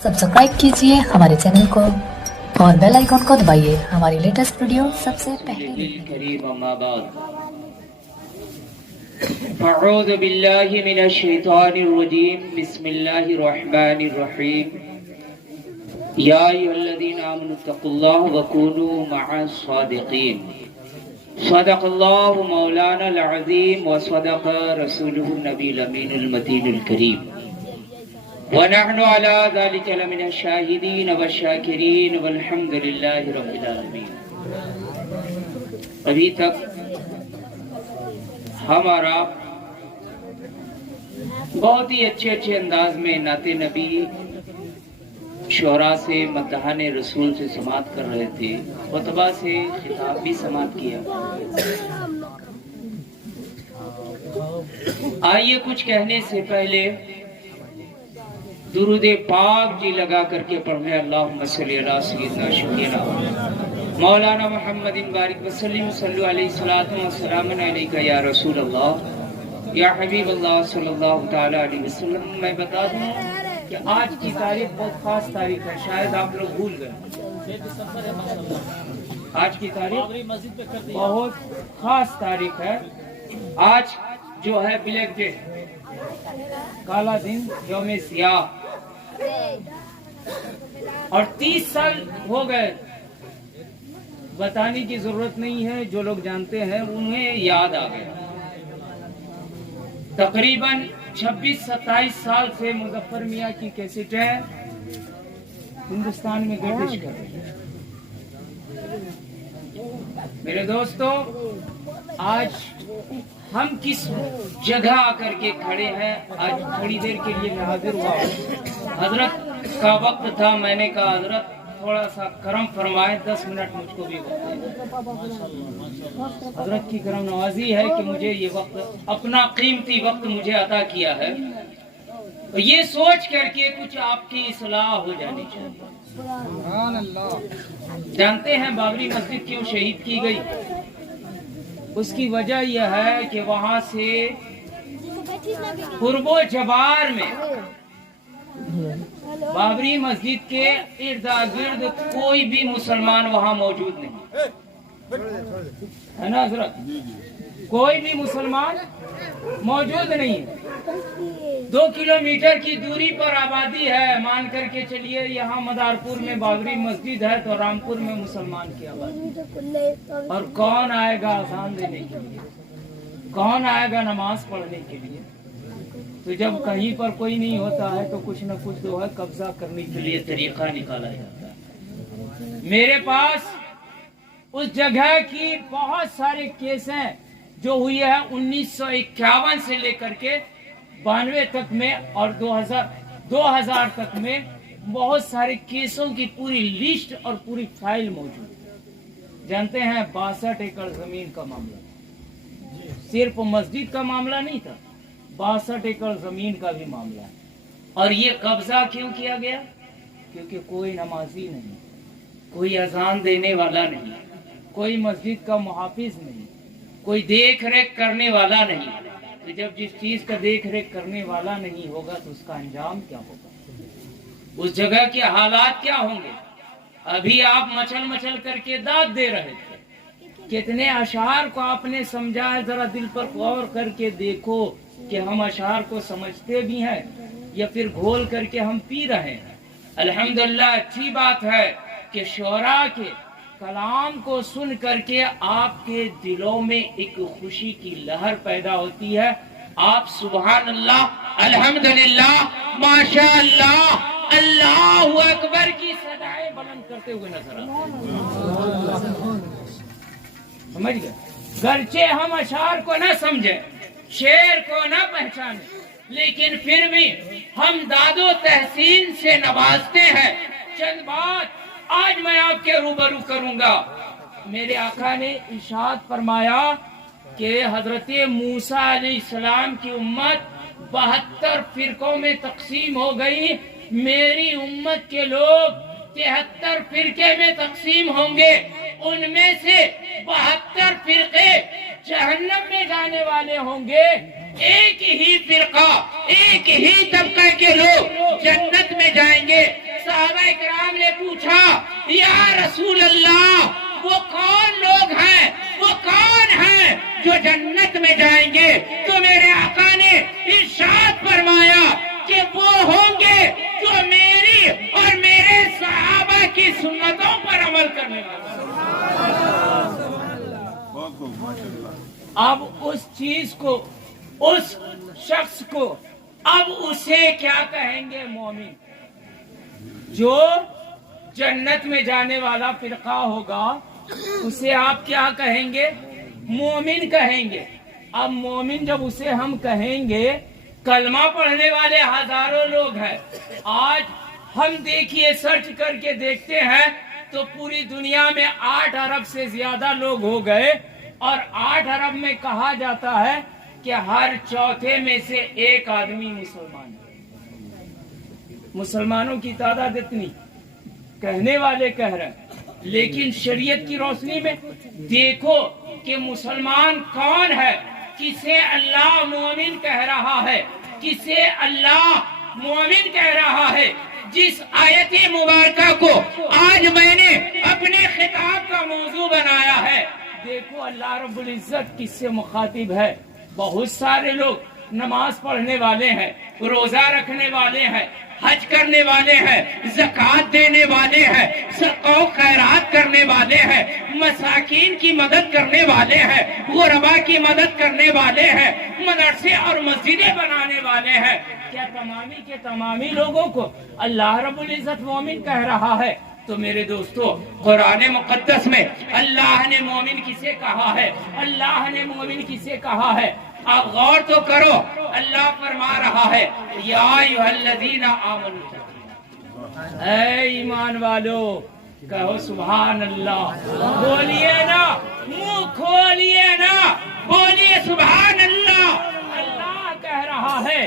Subscribe कीजिए हमारे channel को और बेल आइकॉन को दबाइए हमारी लेटेस्ट वीडियो सबसे पहले अऊज़ु बिल्लाहि मिनश शैतानिर रजीम बिस्मिल्लाहिर रहमानिर रहीम या अय्युहल्लज़ीना आमनु तक़ुल्लाह व कूनू मअस सादिक़ीन सदक़ल्लाहु मौलाना अल-अज़ीम व सदक़ रसूलुहु नबील अमीनुल मतीनुल करीम वनहनु अला ज़ालिका लमिनश शाहिदीन व शाकिरीन वल्हम्दुलिल्लाहि रब्बिल आलमीन। अभी तक हमारा बहुत ही अच्छे अंदाज में नाते नबी शुरा से मदहाने रसूल से समात कर रहे थे, खुतबा से खिताब भी समात किया। आइए कुछ कहने से पहले दुरूदे पाक जी लगा करके पढ़े। अल्लाहुम्मा सल्ली अला सय्यिदिना शफीना मौलाना मुहम्मदिन बारिक वसल्लम सल्लु अलैहि सलातु व सलामुन अलैका या रसूल अल्लाह या हबीब अल्लाह सल्लल्लाहु तआला अलैहि वसल्लम। मैं बता दूं कि आज की तारीख बहुत खास तारीख है, शायद आप लोग भूल गए। आज की तारीख बहुत खास तारीख है। आज जो है ब्लैक डे, काला दिन, यौम सियाह, और 30 साल हो गए। बताने की जरूरत नहीं है, जो लोग जानते हैं उन्हें याद आ गया। तकरीबन 26-27 साल से मुजफ्फर मियाँ की कैसेटें हिंदुस्तान में गर्दिश कर रही है। मेरे दोस्तों, आज हम किस जगह आकर के खड़े हैं, आज थोड़ी देर के लिए मैं हाजिर हुआ। हजरत का वक्त था, मैंने कहा हजरत थोड़ा सा करम फरमाए, 10 मिनट मुझको भी वक्त दे। हजरत की करम नवाजी है कि मुझे ये वक्त, अपना कीमती वक्त मुझे अता किया है। ये सोच करके कुछ आपकी इस्लाह हो जानी चाहिए। जानते हैं बाबरी मस्जिद क्यों शहीद की गई? उसकी वजह यह है कि वहां से पूर्वो जबार में बाबरी मस्जिद के इर्द गिर्द कोई भी मुसलमान वहां मौजूद नहीं है ना हजरत, कोई भी मुसलमान मौजूद नहीं है। 2 किलोमीटर की दूरी पर आबादी है। मान करके चलिए यहाँ मदारपुर में बाबरी मस्जिद है तो रामपुर में मुसलमान की आबादी। और कौन आएगा अज़ान देने के लिए, कौन आएगा नमाज पढ़ने के लिए? तो जब कहीं पर कोई नहीं होता है तो कुछ न कुछ जो है कब्जा करने के लिए तरीका निकाला जाता है। मेरे पास उस जगह की बहुत सारे केस हैं जो हुई है 1951 से लेकर के 92 तक में और 2000 तक में। बहुत सारे केसों की पूरी लिस्ट और पूरी फाइल मौजूद है। जानते हैं 62 एकड़ जमीन का मामला, सिर्फ मस्जिद का मामला नहीं था, 62 एकड़ जमीन का भी मामला है। और ये कब्जा क्यों किया गया? क्योंकि कोई नमाजी नहीं, कोई अजान देने वाला नहीं, कोई मस्जिद का मुहाफिज नहीं, कोई देख रेख करने वाला नहीं। तो जब जिस चीज का देख रेख करने वाला नहीं होगा तो उसका अंजाम क्या होगा, उस जगह के हालात क्या होंगे? अभी आप मचल करके दाद दे रहे थे, कितने अशार को आपने समझा है? जरा दिल पर गौर करके देखो कि हम अशार को समझते भी हैं या फिर घोल करके हम पी रहे हैं। अल्हम्दुलिल्लाह, अच्छी बात है कि शोरा के कलाम को सुन करके आपके दिलों में एक खुशी की लहर पैदा होती है। आप सुभान अल्लाह, अल्हम्दुलिल्लाह, माशाअल्लाह, अल्लाहु अकबर की सदाएं बुलंद करते हुए नजर आते। समझ गए? गर्चे हम अशार को न समझे, शेर को न पहचाने, लेकिन फिर भी हम दादो तहसीन से नवाजते हैं। चंद बात आज मैं आपके रूबरू करूंगा। मेरे आका ने इरशाद फरमाया कि हजरत मूसा अलैहिस्सलाम की उम्मत 72 फिरकों में तकसीम हो गई। मेरी उम्मत के लोग 73 फिरके में तकसीम होंगे। उनमें से 72 फिरके जहन्नम में जाने वाले होंगे। एक ही फिरका, एक ही तबका के लोग जन्नत में जाएंगे। या रसूल अल्लाह, वो कौन लोग हैं, वो कौन हैं जो जन्नत में जाएंगे? तो मेरे आका ने इरशाद फरमाया कि वो होंगे जो मेरी और मेरे सहाबा की सुन्नतों पर अमल करने वाले। अब उस चीज को, उस शख्स को, अब उसे क्या कहेंगे? मोमिन। जो जन्नत में जाने वाला फिरका होगा उसे आप क्या कहेंगे? मोमिन कहेंगे। अब मोमिन जब उसे हम कहेंगे, कलमा पढ़ने वाले हजारों लोग हैं। आज हम देखिए सर्च करके देखते हैं तो पूरी दुनिया में 8 अरब से ज्यादा लोग हो गए, और 8 अरब में कहा जाता है कि हर चौथे में से एक आदमी मुसलमान है। मुसलमानों की तादाद इतनी, कहने वाले कह रहे हैं, लेकिन शरीयत की रोशनी में देखो कि मुसलमान कौन है, किसे अल्लाह मोमिन कह रहा है, किसे अल्लाह मोमिन कह रहा है। जिस आयत मुबारका को आज मैंने अपने खिताब का मौजू बनाया है, देखो अल्लाह रब्बुल इज्जत किससे मुखातिब है। बहुत सारे लोग नमाज पढ़ने वाले हैं, रोजा रखने वाले हैं, हज करने वाले हैं, ज़कात देने वाले हैं, सदका खैरात करने वाले हैं, मसाकीन की मदद करने वाले हैं, गुरबा की मदद करने वाले हैं, मदरसे और मस्जिदें बनाने वाले हैं। क्या तमामी के तमामी लोगों को अल्लाह रब्बुल इज्जत मोमिन कह रहा है? तो मेरे दोस्तों, कुरान मुकद्दस में अल्लाह ने मोमिन किसे कहा है, अल्लाह ने मोमिन किसे कहा है? आप गौर तो करो। अल्लाह फरमा रहा है, या अय्युहल्लज़ीना आमनू, ऐ ईमान वालो, कहो सुभान अल्लाह। बोलिए ना, मुंह खोलिए ना, बोलिए सुभान अल्लाह। अल्लाह कह रहा है,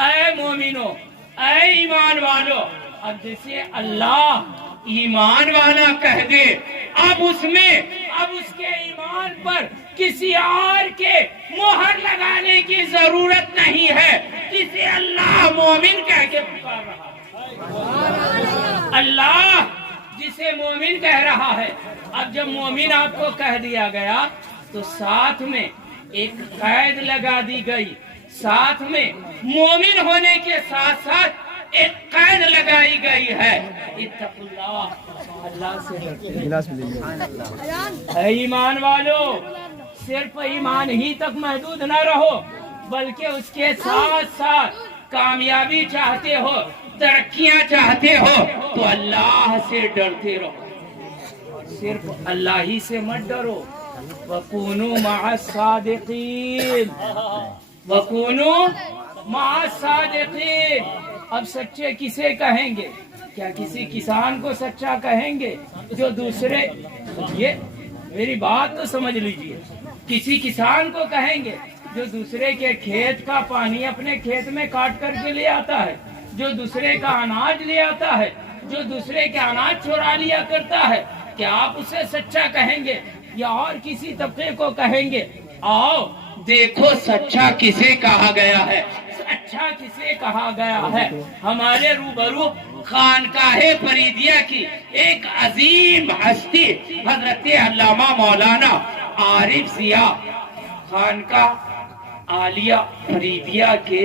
ऐ मोमिनो, ऐ ईमान वालो। अब जैसे अल्लाह ईमान वाला कह दे, अब उसके ईमान पर किसी और के मोहर लगाने की जरूरत नहीं है। जिसे अल्लाह मोमिन कह के पुकार रहा है, अल्लाह जिसे मोमिन कह रहा है। अब जब मोमिन आपको कह दिया गया तो साथ में एक कैद लगा दी गई, साथ में मोमिन होने के साथ साथ एक कैद लगाई गई है। इत्तकुल्लाह, अल्लाह से डरते। है ईमान वालो, सिर्फ ईमान ही तक महदूद न रहो, बल्कि उसके साथ साथ कामयाबी चाहते हो, तरक्कियां चाहते हो, तो अल्लाह से डरते रहो। सिर्फ अल्लाह ही से मत डरो। वकूनू मअस सादिकीन, वकूनू मअस सादिकीन। अब सच्चे किसे कहेंगे? क्या किसी किसान को सच्चा कहेंगे जो दूसरे, ये मेरी बात तो समझ लीजिए, किसी किसान को कहेंगे जो दूसरे के खेत का पानी अपने खेत में काट करके ले आता है, जो दूसरे का अनाज ले आता है, जो दूसरे के अनाज चुरा लिया करता है, क्या आप उसे सच्चा कहेंगे या और किसी तबके को कहेंगे? आओ देखो सच्चा किसे कहा गया है, अच्छा किसे कहा गया है। हमारे रूबरू खानकाहे फरीदिया की एक अजीम हस्ती हजरत अल्लामा मौलाना आरिफ जिया खानका आलिया फरीदिया के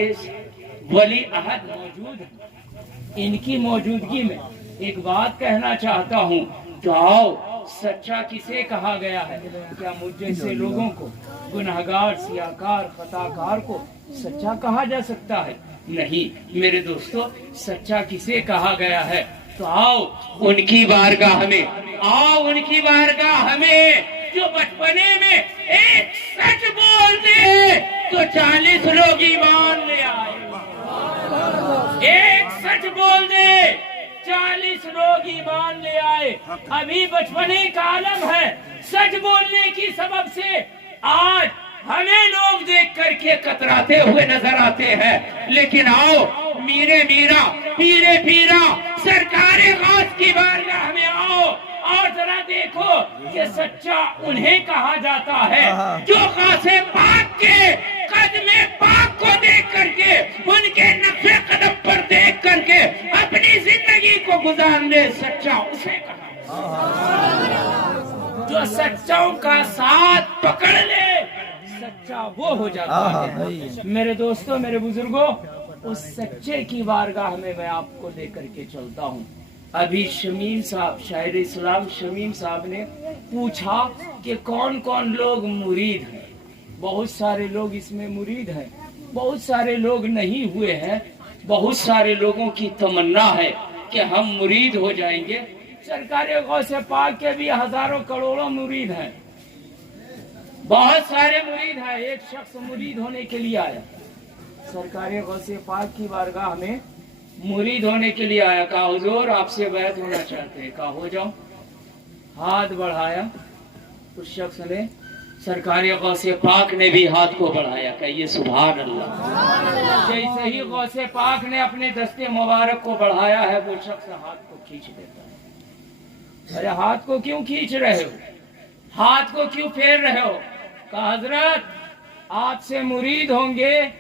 वली अहद मौजूद हैं। इनकी मौजूदगी में एक बात कहना चाहता हूँ, जाओ सच्चा किसे कहा गया है? क्या मुझ जैसे लोगों को, गुनहगार, सियाकार, खताकार को सच्चा कहा जा सकता है? नहीं मेरे दोस्तों, सच्चा किसे कहा गया है? तो आओ उनकी बारगाह में, आओ उनकी बारगाह में जो बचपने में एक सच बोलते हैं तो 40 लोग ईमान ले आए। एक सच बोल दे, 40 लोग ईमान ले आए। अभी बचपने का आलम है, सच बोलने की सबब से आज हमें लोग देख करके कतराते हुए नजर आते हैं। लेकिन आओ मीरे मीरा, पीरे पीरा, सरकारे गौस की बारगाह में आओ और जरा देखो कि सच्चा उन्हें कहा जाता है जो खासे पाक के कदमे पाक को देख करके, उनके नक्शे कदम पर देख करके अपनी जिंदगी को गुजारने, सच्चा उसे कहा। जो सच्चाओं का साथ पकड़ ले, सच्चा वो हो जाता है। मेरे दोस्तों, मेरे बुजुर्गों, उस सच्चे की बारगाह में मैं आपको लेकर के चलता हूँ। अभी शमीम साहब, शायर इस्लाम शमीम साहब ने पूछा कि कौन कौन लोग मुरीद हैं। बहुत सारे लोग इसमें मुरीद हैं, बहुत सारे लोग नहीं हुए हैं। बहुत सारे लोगों की तमन्ना है कि हम मुरीद हो जाएंगे। सरकारी गौसे पाक के भी हजारों करोड़ों मुरीद हैं, बहुत सारे मुरीद हैं। एक शख्स मुरीद होने के लिए आया, सरकारी गौसे पाक की बारगाह में मुरीद होने के लिए आया। कहा हुजूर आपसे बैत होना चाहते हैं। कहा हो जाओ। हाथ बढ़ाया, उस शख्स ने, सरकारी गौसे पाक ने भी हाथ को बढ़ाया। कहिए सुभान अल्लाह। जैसे ही गौसे पाक ने अपने दस्ते मुबारक को बढ़ाया है, वो शख्स हाथ को खींच देता है। अरे हाथ को क्यों खींच रहे हो, हाथ को क्यों फेर रहे हो? कहा हजरत आपसे मुरीद होंगे,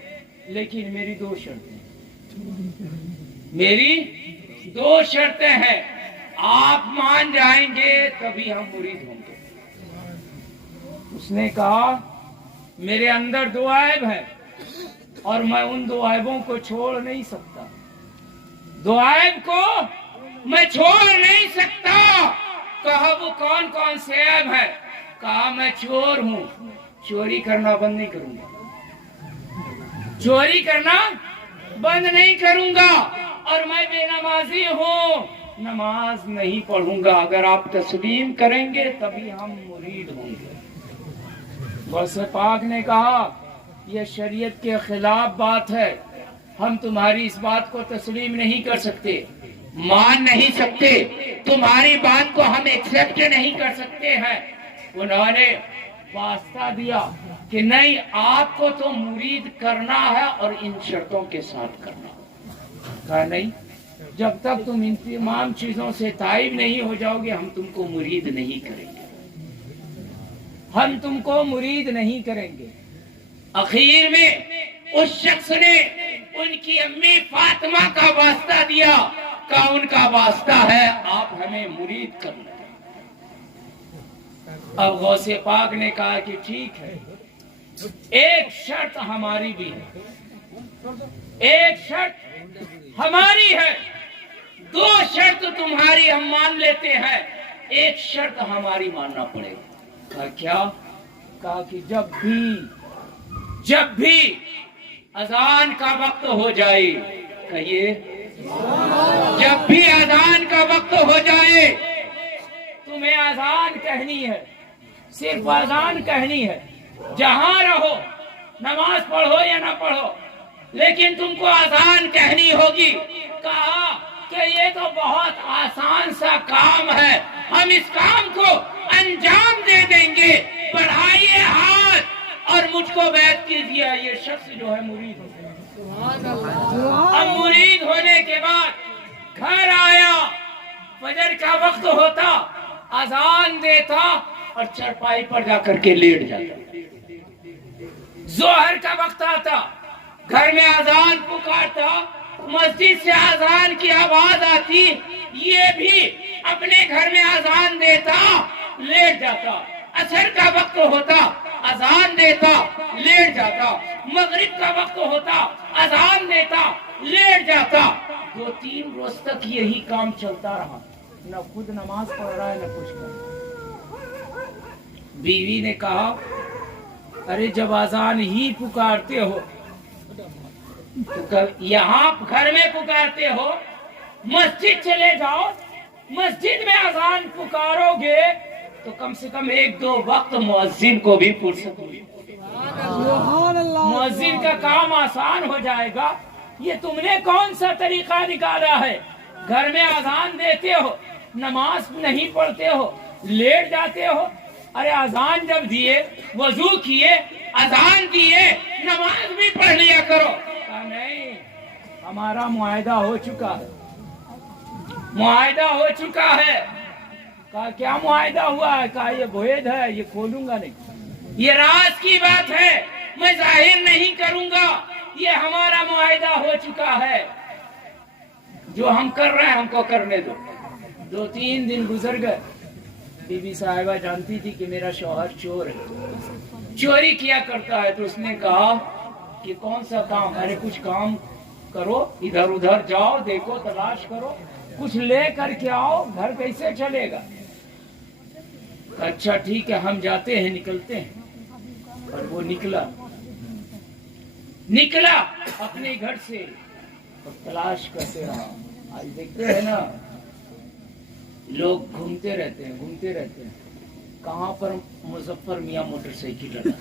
लेकिन मेरी दो शर्तें, मेरी दो शर्तें हैं। आप मान जाएंगे तभी हम मुरीद होंगे। उसने कहा मेरे अंदर दो ऐब है और मैं उन दो ऐबों को छोड़ नहीं सकता। दो ऐब को मैं छोड़ नहीं सकता। कहा वो कौन कौन से ऐब है? कहा मैं चोर हूं, चोरी करना बंद नहीं करूंगा, चोरी करना बंद नहीं करूंगा, और मैं बेनमाजी हूं, नमाज नहीं पढ़ूंगा। अगर आप तस्लीम करेंगे तभी हम मुरीद होंगे। गौसे पाक ने कहा यह शरीयत के खिलाफ बात है, हम तुम्हारी इस बात को तस्लीम नहीं कर सकते, मान नहीं सकते, तुम्हारी बात को हम एक्सेप्ट नहीं कर सकते हैं। उन्होंने वास्ता दिया कि नहीं, आपको तो मुरीद करना है और इन शर्तों के साथ करना। कहा नहीं, जब तक तुम इन तमाम चीजों से ताइब नहीं हो जाओगे हम तुमको मुरीद नहीं करेंगे, हम तुमको मुरीद नहीं करेंगे। आखिर में उस शख्स ने उनकी अम्मी फातिमा का वास्ता दिया, का उनका वास्ता है आप हमें मुरीद करना। अब गौसे पाक ने कहा कि ठीक है, एक शर्त हमारी भी है, एक शर्त हमारी है, दो शर्त तुम्हारी हम मान लेते हैं, एक शर्त हमारी मानना पड़ेगा। कहा क्या? कहा कि जब भी अजान का वक्त हो जाए, कहिए जब भी अजान का वक्त हो जाए, तुम्हें अजान कहनी है, सिर्फ अजान कहनी है। जहां रहो, नमाज पढ़ो या ना पढ़ो, लेकिन तुमको अजान कहनी होगी। कहा कि ये तो बहुत आसान सा काम है, हम इस काम को अंजाम दे देंगे, बढ़ाइए हाथ और मुझको बैत कीजिए। ये शख्स जो है मुरीद हो गया। अब मुरीद होने के बाद घर आया, फजर का वक्त होता, अजान देता और चरपाई पर जाकर के लेट जाता। जोहर का वक्त आता, घर में अजान पुकारता, मस्जिद से अजान की आवाज आती, ये भी अपने घर में अजान देता, लेट जाता। असर का वक्त होता, अजान देता, लेट जाता। मगरिब का वक्त होता, अजान देता, लेट जाता। 2-3 रोज तक यही काम चलता रहा, न खुद नमाज पढ़ रहा है न कुछ कर रहा। बीवी ने कहा अरे जब अजान ही पुकारते हो तो यहाँ घर में पुकारते हो, मस्जिद चले जाओ, मस्जिद में अजान पुकारोगे तो कम से कम 1-2 वक्त मुअज्जिन को भी फुर्सत हुई, मुअज्जिन का काम आसान हो जाएगा। ये तुमने कौन सा तरीका निकाला है? घर में अजान देते हो, नमाज नहीं पढ़ते हो, लेट जाते हो। अरे अजान जब दिए, वजू किए, अजान दिए, नमाज भी पढ़ लिया करो। नहीं, हमारा मुआहदा हो चुका है, मुआहदा हो चुका है। कहा क्या मुआहदा हुआ है? कहा ये भेद है, ये खोलूंगा नहीं, ये राज की बात है, मैं जाहिर नहीं करूंगा, ये हमारा मुआहदा हो चुका है, जो हम कर रहे हैं हमको करने दो। 2-3 दिन गुजर गए, बीबी साहिबा जानती थी कि मेरा शौहर चोर है, चोरी किया करता है। तो उसने कहा कि कौन सा काम, अरे कुछ काम करो, इधर उधर जाओ, देखो, तलाश करो, कुछ ले करके आओ, घर कैसे चलेगा। अच्छा ठीक है, हम जाते हैं, निकलते हैं। और वो निकला अपने घर से और तलाश करते रहा। आज देखते हैं ना, लोग घूमते रहते हैं, कहाँ पर मुजफ्फर मियाँ मोटरसाइकिल लगा,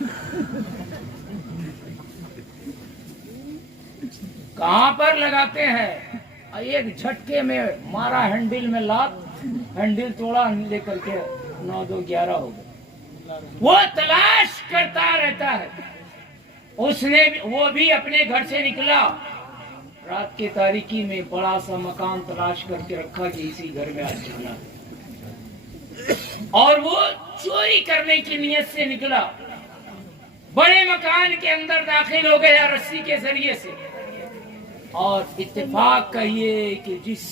कहाँ पर लगाते हैं, एक झटके में मारा, हैंडल में लात, हैंडल तोड़ा, लेकर के 9-2-11 हो गए। वो तलाश करता रहता है। वो भी अपने घर से निकला, रात के तारीकी में बड़ा सा मकान तलाश करके रखा कि इसी घर में आज जाना है। और वो चोरी करने की नियत से निकला, बड़े मकान के अंदर दाखिल हो गया रस्सी के जरिए से। और इत्तेफाक कहिए कि जिस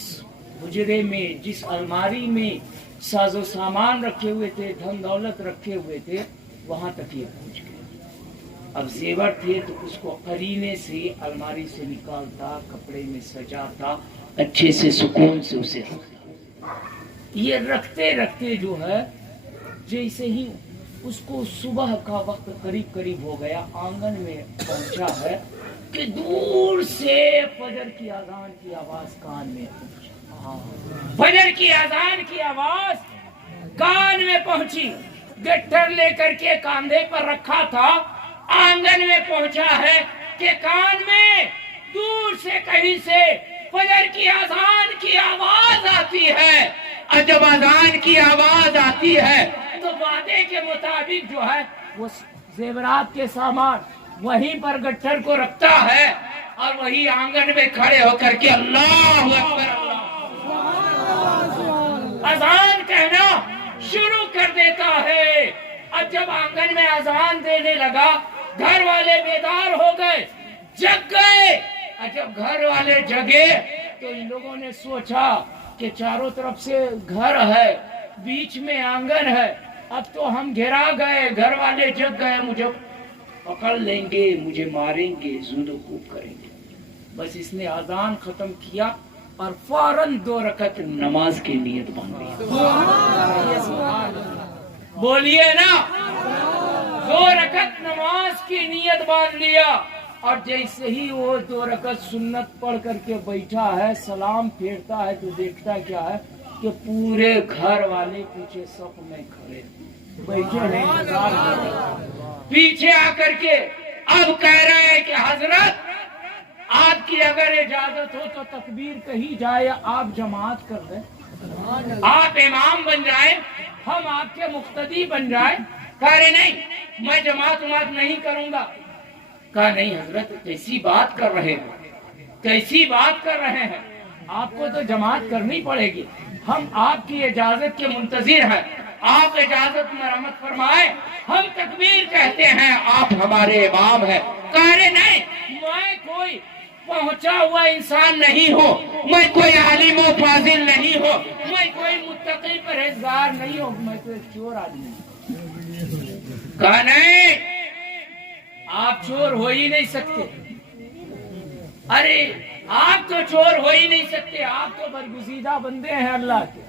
हुजरे में, जिस अलमारी में साजो सामान रखे हुए थे, धन दौलत रखे हुए थे, वहां तक ये पहुंच गए। अब जेवर थे तो उसको करीने से अलमारी से निकालता, कपड़े में सजाता, अच्छे से सुकून से उसे रखता। ये रखते रखते जो है, जैसे ही उसको सुबह का वक्त करीब करीब हो गया, आंगन में पहुंचा है कि दूर से फजर की अजान की आवाज कान में पहुंची। फजर की अजान की आवाज कान में पहुंची। गट्ठर लेकर के कांधे पर रखा था, आंगन में पहुंचा है कि कान में दूर से कहीं से फजर की अजान की आवाज आती है। और जब अजान की आवाज आती है तो वादे के मुताबिक जो है वो जेवरात के सामान वहीं पर गट्ठर को रखता है और वही आंगन में खड़े होकर के अल्लाहु अकबर, अजान कहना शुरू कर देता है। और जब आंगन में अजान देने लगा, घर वाले बेदार हो गए, जग गए। और जब घर वाले जगे तो इन लोगों ने सोचा कि चारों तरफ से घर है, बीच में आंगन है, अब तो हम घिरा गए, घर वाले जग गए, मुझे पकड़ लेंगे, मुझे मारेंगे, ज़ुल्म खूब करेंगे। बस इसने अजान खत्म किया और फौरन 2 रकत नमाज की नियत बांधी। बोलिए ना, 2 रकत नमाज की नियत बांध लिया। और जैसे ही वो 2 रकत सुन्नत पढ़ करके बैठा है, सलाम फेरता है, तो देखता क्या है कि पूरे घर वाले पीछे सफ में खड़े बैठे हैं। पीछे आकर के अब कह रहे हैं कि हजरत, आपकी अगर इजाजत हो तो तकबीर कही जाए, आप जमात कर दें, आप इमाम बन जाए, हम आपके मुक्तदी बन जाए। कह रहे नहीं, मैं जमात नहीं करूंगा। कहा नहीं हजरत, कैसी बात कर रहे हैं, कैसी बात कर रहे हैं, आपको तो जमात करनी पड़ेगी, हम आपकी इजाजत के मुंतजिर हैं, आप इजाजत मरम्मत फरमाए, हम तकबीर कहते हैं, आप हमारे इमाम हैं। कह रहे नहीं, मैं कोई पहुंचा हुआ इंसान नहीं हो, मैं कोई आलिम व फाजिल नहीं हो, मैं कोई मुत्तकी परहेजगार नहीं हो, मैं तो एक चोर आदमी हूं। कहा नहीं, आप चोर हो ही नहीं सकते। अरे आप तो चोर हो ही नहीं सकते, आप तो बरगुजीदा बंदे हैं अल्लाह के।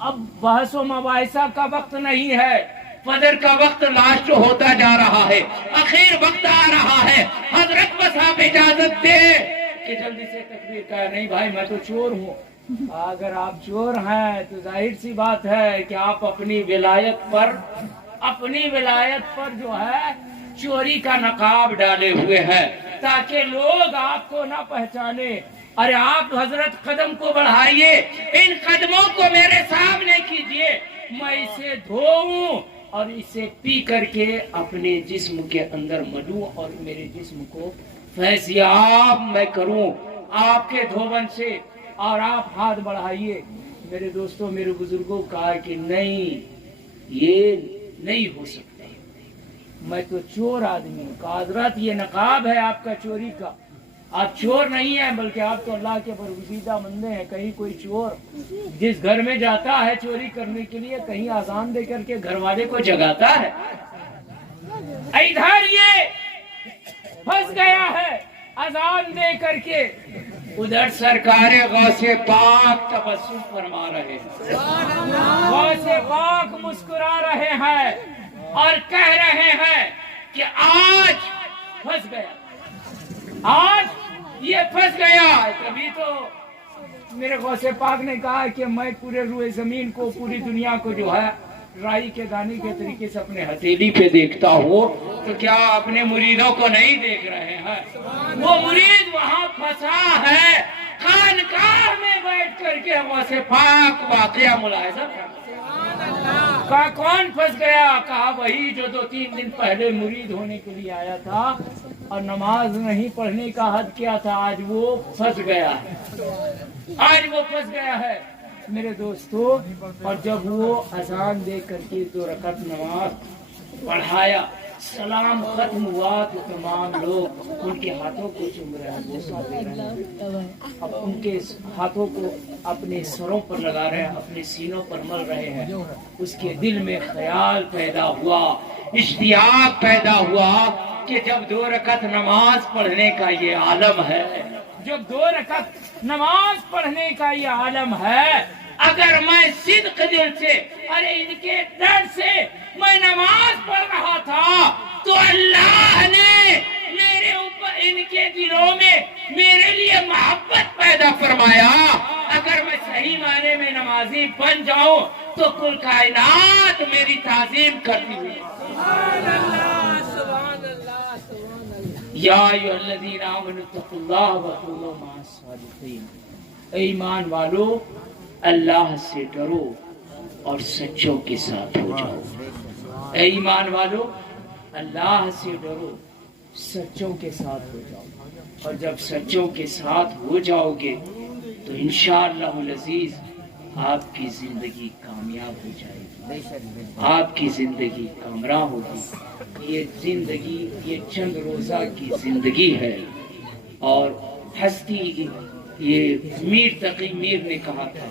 अब बहस व मबाइसा का वक्त नहीं है, फजर का वक्त लास्ट होता जा रहा है, आखिर वक्त आ रहा है। हजरत बस आप इजाजत दे कि जल्दी से तकबीर। कहा नहीं भाई, मैं तो चोर हूँ। अगर आप चोर हैं तो जाहिर सी बात है कि आप अपनी विलायत पर जो है चोरी का नकाब डाले हुए हैं, ताकि लोग आपको ना पहचाने। अरे आप हजरत कदम को बढ़ाइए, इन कदमों को मेरे सामने कीजिए, मैं इसे धोऊं और इसे पी करके अपने जिस्म के अंदर मलूं और मेरे जिस्म को फैज़याब मैं करूं आपके धोबन से। और आप हाथ बढ़ाइए। मेरे दोस्तों, मेरे बुजुर्गों कहा कि नहीं, ये नहीं हो सकता, मैं तो चोर आदमी हूँ। हजरत ये नकाब है आपका चोरी का, آپ چور نہیں ہیں، بلکہ آپ تو اللہ کے برگزیدہ بندے ہیں۔ کہیں کوئی چور جس گھر میں جاتا ہے چوری کرنے کے لیے، کہیں اذان دے کر کے گھر والے کو جگاتا ہے؟ ادھر یہ پھنس گیا ہے اذان دے کر کے، ادھر سرکار غوث پاک تبسم فرما رہے ہیں، غوث پاک مسکرا رہے ہیں اور کہہ رہے ہیں کہ آج پھنس گیا، آج یہ پھنس گیا۔ کبھی تو میرے غوث پاک نے کہا کہ میں پورے روئے زمین کو، پوری دنیا کو جو ہے رائی کے دانے کے طریقے سے اپنے ہتھیلی پہ دیکھتا ہوں، تو کیا اپنے مریدوں کو نہیں دیکھ رہے ہیں؟ وہ مرید وہاں پھنسا ہے، خانقاہ میں بیٹھ کر کے غوث پاک واقعہ ملاحظہ کہا کون پھنس گیا؟ کہا وہی جو 2-3 دن پہلے مرید ہونے کے لیے آیا تھا اور نماز نہیں پڑھنے کا حد کیا تھا، آج وہ پھنس گیا ہے، آج وہ پھنس گیا ہے میرے دوستو۔ اور جب وہ اذان دے کر کے 2 رکعت نماز پڑھایا، سلام ختم ہوا تو تمام لوگ ان کے ہاتھوں کو چوم رہے ہیں، اب ان کے ہاتھوں کو اپنے سروں پر لگا رہے ہیں، اپنے سینوں پر مل رہے ہیں۔ اس کے دل میں خیال پیدا ہوا، اشتیاق پیدا ہوا کہ جب 2 رکعت نماز پڑھنے کا یہ عالم ہے، جب 2 رکعت نماز پڑھنے کا یہ عالم ہے، اگر میں صدق دل سے، ارے ان کے ڈر سے میں نماز پڑھ رہا تھا، تو اللہ نے میرے اوپر، ان کے دلوں میں میرے لیے محبت پیدا فرمایا۔ اگر میں صحیح معنی میں نمازی بن جاؤں تو کل کائنات میری تعظیم کرتی ہوئی۔ یا ایھا الذین آمنوا اتقوا اللہ وکونوا مع الصادقین، اے ایمان والو اللہ سے ڈرو اور سچوں کے ساتھ ہو جاؤ۔ اے ایمان والو اللہ سے ڈرو، سچوں کے ساتھ ہو جاؤ، اور جب سچوں کے ساتھ ہو جاؤ گے تو انشاءاللہ العزیز آپ کی زندگی کامیاب ہو جائے گی، آپ کی زندگی کامران ہوگی۔ یہ زندگی، یہ چند روزہ کی زندگی ہے، اور ہستی، یہ میر تقی میر نے کہا تھا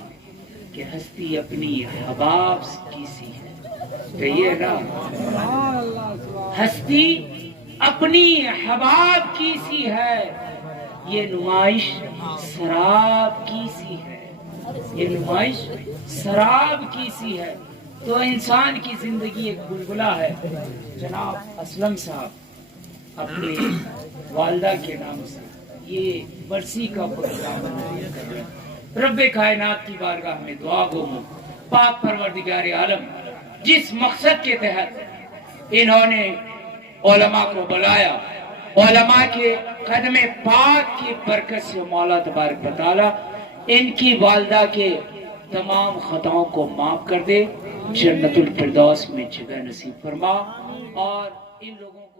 کہ ہستی اپنی احباب کی سی ہے، کہیے نا، ہستی اپنی احباب کی سی ہے، یہ نمائش سراب کی سی ہے، یہ نمائش سراب کی سی ہے۔ تو انسان کی زندگی ایک بلبلہ ہے۔ جناب اسلم صاحب اپنی والدہ کے نام سے یہ برسی کا پروگرام منعقد کر رہے ہیں۔ رب کائنات کی بارگاہ میں دعا گو ہوں، پاک پروردگار عالم جس مقصد کے تحت انہوں نے علماء کو بلایا، علماء کے قدم پاک کی برکت سے مولا تبارک و تعالی ان کی والدہ کے تمام خطاؤں کو معاف کر دے، جنت الفردوس میں جگہ نصیب فرما، اور ان لوگوں کو